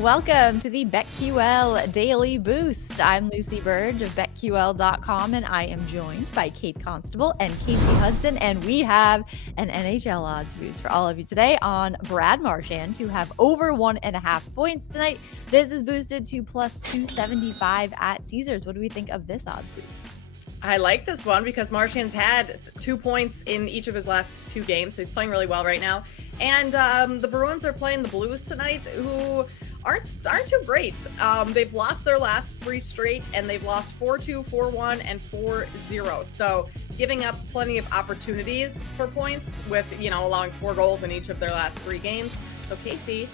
Welcome to the BetQL Daily Boost. I'm Lucy Burge of BetQL.com, and I am joined by Kate Constable and Casey Hudson, and we have an NHL odds boost for all of you today on Brad Marchand to have over 1.5 points tonight. This is boosted to plus 275 at Caesars. What do we think of this odds boost? I like this one because Marchand's had 2 points in each of his last 2 games, so he's playing really well right now. And the Bruins are playing the Blues tonight, who aren't too great. They've lost their last 3 straight, and they've lost 4-2, 4-1, and 4-0. So giving up plenty of opportunities for points with, allowing 4 goals in each of their last 3 games. So Casey,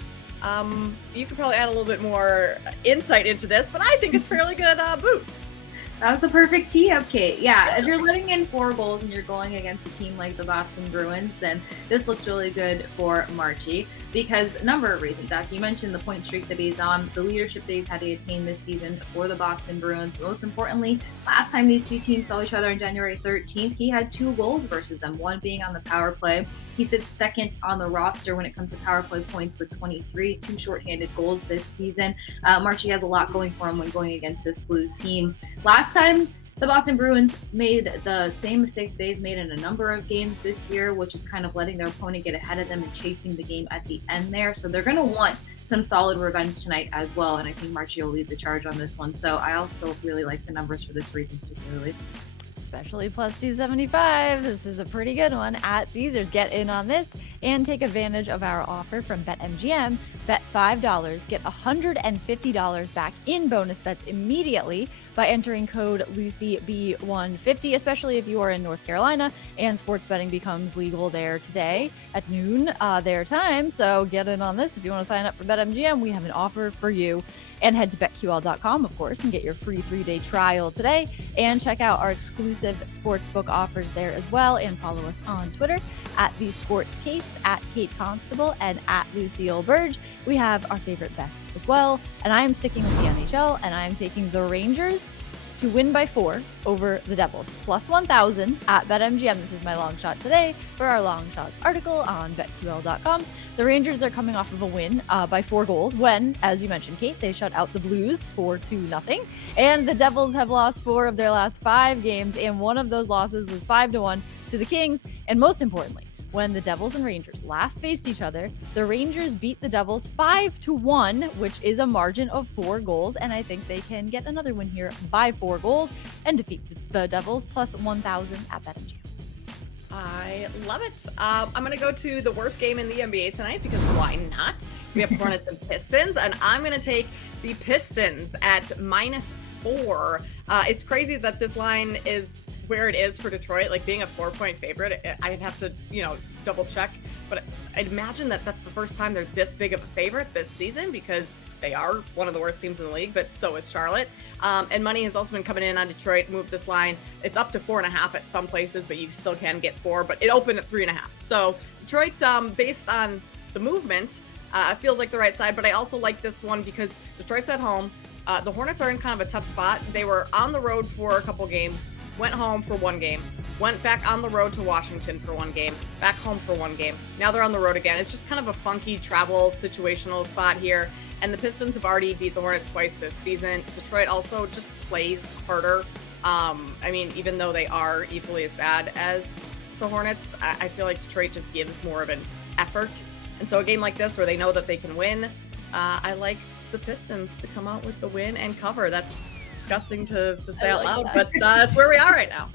you could probably add a little bit more insight into this, but I think it's fairly good boost. That was the perfect tee up, Kate. Yeah, if you're letting in 4 goals and you're going against a team like the Boston Bruins, then this looks really good for Marchie because a number of reasons. As you mentioned, the point streak that he's on, the leadership that he's had to attain this season for the Boston Bruins. Most importantly, last time these two teams saw each other on January 13th, he had 2 goals versus them, one being on the power play. He sits second on the roster when it comes to power play points with 23, 2 shorthanded goals this season. Marchie has a lot going for him when going against this Blues team. Last time, the Boston Bruins made the same mistake they've made in a number of games this year, which is kind of letting their opponent get ahead of them and chasing the game at the end there. So they're going to want some solid revenge tonight as well. And I think Marchie will lead the charge on this one. So I also really like the numbers for this reason particularly. Especially plus 275. This is a pretty good one at Caesars. Get in on this and take advantage of our offer from BetMGM. Bet $5, get $150 back in bonus bets immediately by entering code LucyB150, especially if you are in North Carolina and sports betting becomes legal there today at noon their time. So get in on this. If you want to sign up for BetMGM, we have an offer for you. And head to BetQL.com, of course, and get your free 3-day trial today. And check out our exclusive sportsbook offers there as well. And follow us on Twitter at The Sports Case, at Kate Constable, and at Lucille Burge. We have our favorite bets as well. And I am sticking with the NHL, and I am taking the Rangers to win by 4 over the Devils, plus 1,000 at BetMGM. This is my long shot today for our long shots article on BetQL.com. The Rangers are coming off of a win by 4 goals when, as you mentioned, Kate, they shut out the Blues 4-0. And the Devils have lost 4 of their last 5 games, and one of those losses was 5-1 to the Kings. And most importantly, when the Devils and Rangers last faced each other, the Rangers beat the Devils 5-1, which is a margin of 4 goals. And I think they can get another win here by 4 goals and defeat the Devils plus 1,000 at BetMGM. I love it. I'm going to go to the worst game in the NBA tonight because why not? We have Hornets and Pistons, and I'm going to take the Pistons at -4. It's crazy that this line is where it is for Detroit, like being a 4-point favorite. I'd have to, double check, but I'd imagine that that's the first time they're this big of a favorite this season because they are one of the worst teams in the league, but so is Charlotte. And money has also been coming in on Detroit, moved this line. It's up to 4.5 at some places, but you still can get 4, but it opened at 3.5. So Detroit, based on the movement, feels like the right side, but I also like this one because Detroit's at home. The Hornets are in kind of a tough spot. They were on the road for a couple games, went home for 1 game, went back on the road to Washington for 1 game, back home for 1 game. Now they're on the road again. It's just kind of a funky travel situational spot here. And the Pistons have already beat the Hornets twice this season. Detroit also just plays harder. Even though they are equally as bad as the Hornets, I feel like Detroit just gives more of an effort. And so a game like this where they know that they can win, I like the Pistons to come out with the win and cover. That's disgusting to say out loud, but that's where we are right now.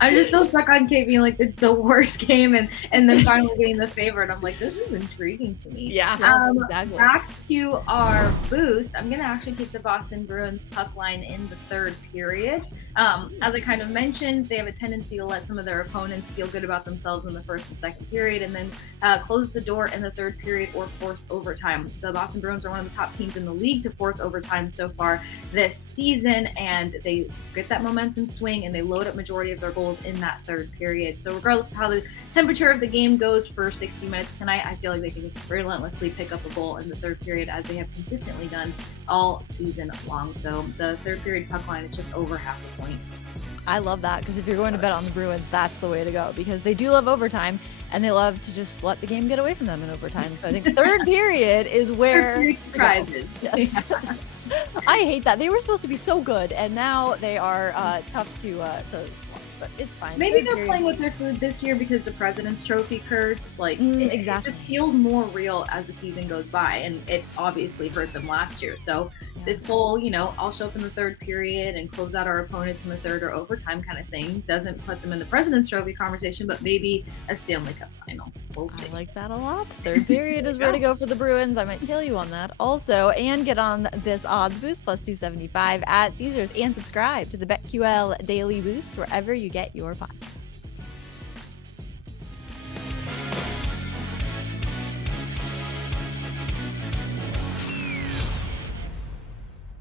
I'm just so stuck on Kate being like the worst game and then finally getting the favorite. I'm like, this is intriguing to me. Yeah. Exactly. Back to our boost, I'm going to actually take the Boston Bruins puck line in the 3rd period. As I kind of mentioned, they have a tendency to let some of their opponents feel good about themselves in the 1st and 2nd period and then close the door in the 3rd period or force overtime. The Boston Bruins are one of the top teams in the league to force overtime so far this season, and they get that momentum swing and they look load up majority of their goals in that third period. So regardless of how the temperature of the game goes for 60 minutes tonight, I feel like they can relentlessly pick up a goal in the third period as they have consistently done all season long. So the third period puck line is just over half a point. I love that, because if you're going to bet on the Bruins, that's the way to go, because they do love overtime and they love to just let the game get away from them in overtime. So I think third period is where third period surprises. Yes. Yeah. I hate that. They were supposed to be so good, and now they are tough to but it's fine. Maybe Third they're period. playing with their food this year because the President's Trophy curse. Like, exactly. it just feels more real as the season goes by, and it obviously hurt them last year. So this whole, I'll show up in the third period and close out our opponents in the third or overtime kind of thing doesn't put them in the President's Trophy conversation, but maybe a Stanley Cup final. We'll see. I like that a lot. Third period is where to go for the Bruins. I might tail you on that also. And get on this odds boost plus 275 at Caesars, and subscribe to the BetQL Daily Boost wherever you get your podcasts.